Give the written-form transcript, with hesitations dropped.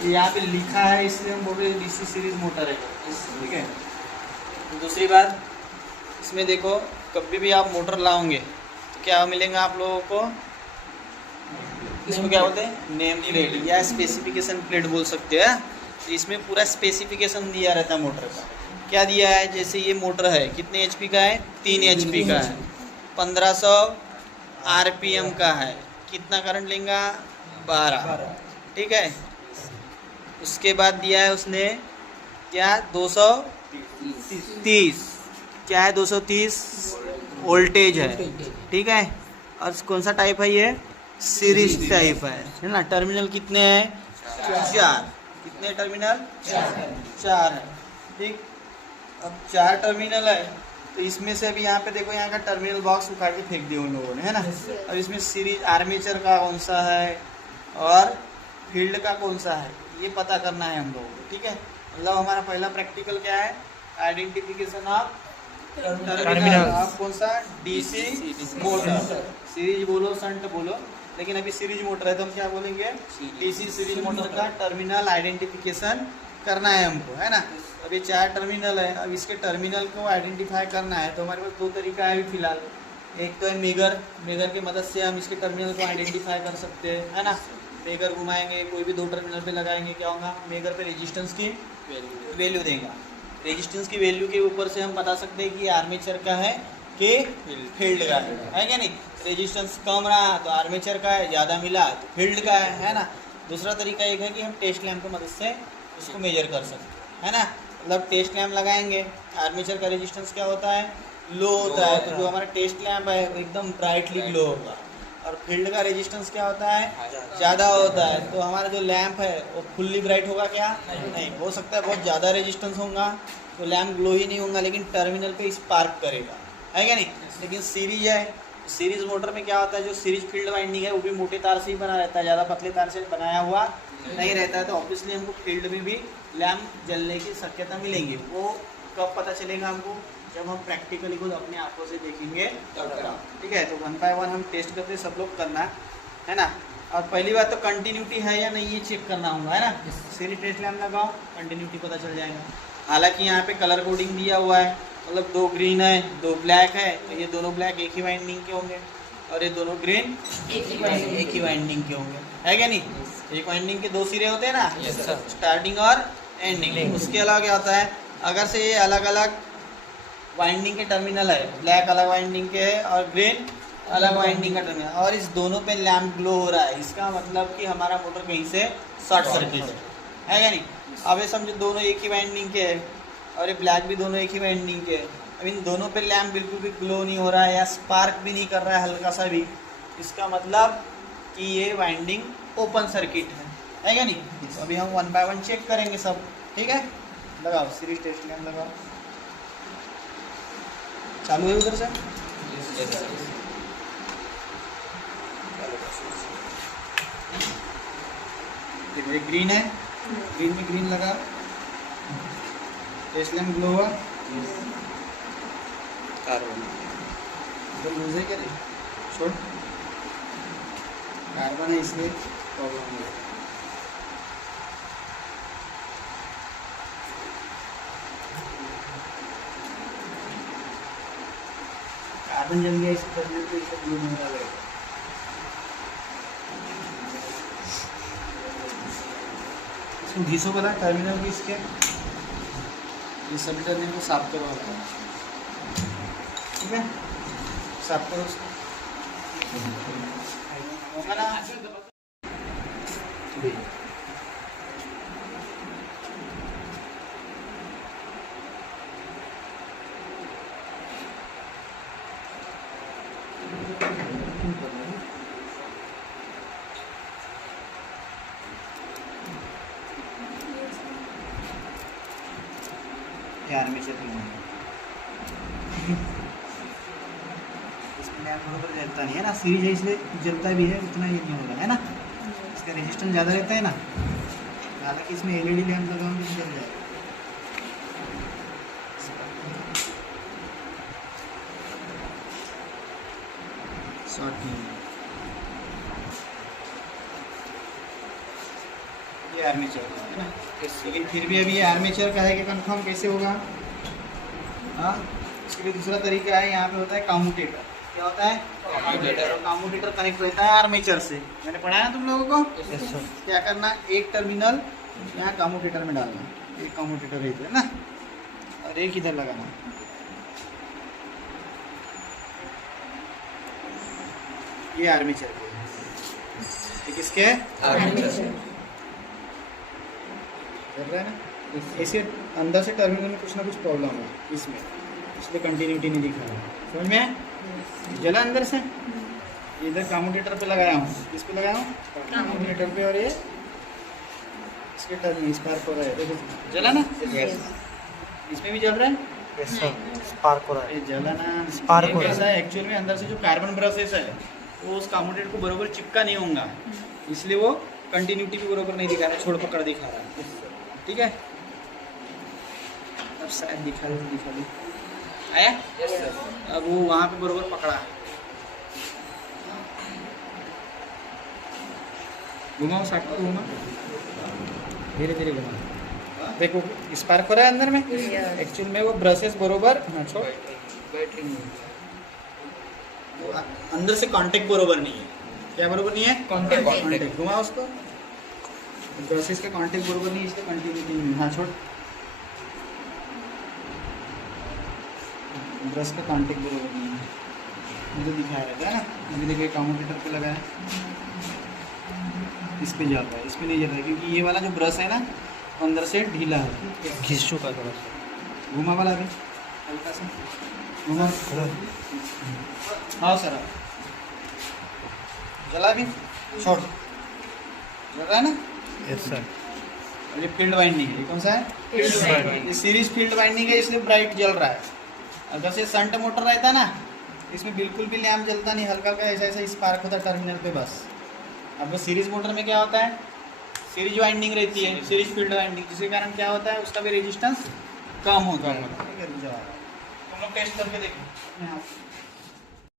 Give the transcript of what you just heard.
ये यहाँ पे लिखा है इसलिए हम बोल रहे हैं डीसी सीरीज मोटर है, ठीक है। दूसरी बात, इसमें देखो कभी भी आप मोटर लाओगे तो क्या मिलेगा आप लोगों को, इसको क्या बोलते हैं, नेम प्लेट या स्पेसिफिकेशन प्लेट बोल सकते हैं। तो इसमें पूरा स्पेसिफिकेशन दिया रहता है मोटर का। क्या दिया है, जैसे ये मोटर है कितने एचपी का है, 3 एचपी का है, 1500 आरपीएम का है, कितना करंट लेगा, 12, ठीक है। उसके बाद दिया है उसने क्या, 230, क्या है, 230 वोल्टेज है, ठीक है। और कौन सा टाइप है, ये सीरीज टाइप है ना। टर्मिनल कितने हैं, 4, कितने टर्मिनल, 4 है, ठीक। अब 4 टर्मिनल है तो इसमें से अभी यहाँ पे देखो, यहाँ का टर्मिनल बॉक्स उखाड़ के फेंक दिया उन लोगों ने, है ना। और इसमें सीरीज आर्मेचर का कौन सा है और फील्ड का कौन सा है, ये पता करना है हम लोगों को, ठीक है। मतलब हमारा पहला प्रैक्टिकल क्या है, आइडेंटिफिकेशन ऑफ टर्मिनल ऑफ कौन सा, डीसी मोटर। सीरीज बोलो, शंट बोलो, लेकिन अभी सीरीज मोटर है तो हम क्या बोलेंगे, डीसी सीरीज मोटर का टर्मिनल आइडेंटिफिकेशन करना है हमको, है ना। अब ये 4 टर्मिनल है, अब इसके टर्मिनल को आइडेंटिफाई करना है तो हमारे पास 2 तरीका है अभी फिलहाल। एक तो है मेगर, मेगर की मदद से हम इसके टर्मिनल को आइडेंटिफाई कर सकते हैं, है ना। मेगर घुमाएंगे, कोई भी 2 टर्मिनल पे लगाएंगे, क्या होगा, मेगर पे रेजिस्टेंस की वैल्यू देगा। रेजिस्टेंस की वैल्यू के ऊपर से हम बता सकते हैं कि आर्मेचर का है कि फील्ड का है क्या नहीं। रेजिस्टेंस कम रहा तो आर्मेचर का है, ज़्यादा मिला तो फील्ड का है ना। दूसरा तरीका एक है कि हम टेस्ट लैम्प की मदद से उसको मेजर कर सकते हैं, है ना। मतलब टेस्ट लैम्प लगाएंगे, आर्मेचर का रेजिस्टेंस क्या होता है, लो होता है, तो जो हमारा टेस्ट लैम्प है वो एकदम ब्राइटली ग्लो होगा। और फील्ड का रेजिस्टेंस क्या होता है, ज़्यादा होता है, तो हमारा जो लैंप है वो फुल्ली ब्राइट होगा क्या, नहीं। हो सकता है बहुत ज़्यादा रेजिस्टेंस होगा तो लैंप ग्लो ही नहीं होगा, लेकिन टर्मिनल पे स्पार्क करेगा, है क्या नहीं। लेकिन सीरीज है, सीरीज मोटर में क्या होता है, जो सीरीज फील्ड वाइंडिंग है वो भी मोटे तार से ही बना रहता है, ज़्यादा पतले तार से बनाया हुआ नहीं रहता है। तो ऑब्वियसली हमको फील्ड में भी लैंप जलने की शक्यता मिलेंगी। वो कब पता चलेगा हमको, जब हम प्रैक्टिकली खुद अपने आंखों से देखेंगे तब, ठीक है। तो 1 बाय 1 हम टेस्ट करते सब लोग करना है ना। और पहली बात तो कंटिन्यूटी है या नहीं ये चेक करना होगा, है ना। सीरीज टेस्ट लैम्प लगाओ, कंटिन्यूटी पता चल जाएगा। हालांकि यहाँ पे कलर कोडिंग दिया हुआ है, मतलब 2 ग्रीन है 2 ब्लैक है, तो ये दोनों ब्लैक एक ही वाइंडिंग के होंगे और ये दोनों ग्रीन एक ही वाइंडिंग के होंगे, है क्या नहीं। एक वाइंडिंग के 2 सिरे होते हैं ना, स्टार्टिंग और एंडिंग। उसके अलावा क्या होता है, अगर से ये अलग अलग वाइंडिंग के टर्मिनल है, ब्लैक अलग वाइंडिंग के है और ग्रीन अलग वाइंडिंग का टर्मिनल, और इस दोनों पे लैम्प ग्लो हो रहा है, इसका मतलब कि हमारा मोटर कहीं से शॉर्ट सर्किट है क्या नहीं। अब ये समझो दोनों एक ही वाइंडिंग के है और ये ब्लैक भी दोनों एक ही वाइंडिंग के है। अब इन दोनों पे लैम्प बिल्कुल भी ग्लो नहीं हो रहा है या स्पार्क भी नहीं कर रहा है हल्का सा भी, इसका मतलब कि ये वाइंडिंग ओपन सर्किट है क्या नहीं। तो अभी हम 1 बाय 1 चेक करेंगे सब, ठीक है। लगाओ सीरीज टेस्ट लैम्प लगाओ, चालू है उधर से, ये ग्रीन है, ग्रीन में ग्रीन लगा, टेस्ट लैम्प ग्लो हुआ, कार्बन तो लूज है क्या नहीं, छोड़, कार्बन है इसलिए प्रॉब्लम है। कार्बन जल गया, इसे करने तो इसे ब्लू नहीं लगेगा। इसको घिसो बना टर्मिनल भी इसके, ये सभी टर्मिनल को साफ करो, ठीक है, साफ करो उसको, होगा ना। आर्मेचर इसमें लैम्प बराबर जलता नहीं है ना, सीरीज है इसलिए जलता भी है, उतना ये नहीं हो रहा है ना, इसका रेजिस्टेंस ज़्यादा रहता है ना। हालांकि इसमें एलईडी लैम्प लगाऊंगे तो जल जाएगा। शॉर्ट नहीं, ये आर्मेचर का है ना, लेकिन फिर भी अभी ये आर्मेचर का है कि कंफर्म कैसे होगा? हाँ, इसके लिए दूसरा तरीका है, यहाँ पे होता है कम्यूटेटर। क्या होता है? कम्यूटेटर कनेक्ट रहता है आर्मेचर से। मैंने पढ़ाया तुम लोगों को? क्या करना, एक टर्मिनल यहाँ कम्यूटेटर में डालना, एक कम्यूटेटर रहता है ना, और एक इधर लगाना। ये आर्मेचर के, ये किसके है? आर्मेचर से। चल रहा है ना? इसे अंदर से टर्मिनल में कुछ ना कुछ प्रॉब्लम है इसमें, इसलिए कंटिन्यूटी नहीं दिख रहा है। समझ में आया? जला अंदर से। इधर कम्यूटेटर पे लगाया हूँ, किस पे लगाया हूँ? कम्यूटेटर पे, और ये इसके टर्मिनल स्पार्क हो रहा है, देखो जला ना? इसमें भी जल रहा है? स्पार्क हो रहा है। ये जला ना, स्पार्क हो रहा है। एक्चुअल में अंदर से जो कार्बन ब्रशेस है वो उस कम्यूटेटर को बरोबर चिपका नहीं होगा, इसलिए वो कंटिन्यूटी भी बरोबर नहीं दिखा रहा है, छोड़ पकड़ दिखा रहा है। ठीक है, अब शायद दिखा दे आया। अब वो वहाँ पे बरोबर पकड़ा है। घुमाओ साइड को, घुमा धीरे धीरे घुमा, देखो स्पार्क हो रहा है अंदर में। एक्चुअल में वो ब्रशेस बरोबर, हाँ छोड़, वो अंदर से कांटेक्ट बरोबर नहीं है। क्या बरोबर नहीं है? कांटेक्ट। घुमा उसको, ब्रशेस का कांटेक्ट बरोबर नहीं है, इसका कंटिन्यूटी नहीं। हाँ छोड़, ब्रश का कांटेक्ट बरोबर नहीं है, मुझे दिखाया रहता है ना। अभी देखिए कम्यूटेटर पे लगा है, इस पे जल रहा है, इस पे नहीं जल रहा है, क्योंकि ये वाला जो ब्रश है ना अंदर से ढीला है, घिस चुका थोड़ा सा। घुमा वाला भी हल्का सा घुमा। हाँ सर, जला भी, छोड़, जल रहा है ना? Yes sir. ये फील्ड वाइंडिंग है, कौन सा है? ये सीरीज फील्ड वाइंडिंग है, इसलिए ब्राइट जल रहा है। अगर से शंट मोटर रहता ना, इसमें बिल्कुल भी लैम्प जलता नहीं, हल्का हल्का ऐसा ऐसा स्पार्क होता टर्मिनल पे बस। अब सीरीज मोटर में क्या होता है? सीरीज वाइंडिंग रहती है, सीरीज फील्ड वाइंडिंग, जिसके कारण क्या होता है, उसका भी रेजिस्टेंस कम होता है। तुम लोग टेस्ट करके देखो।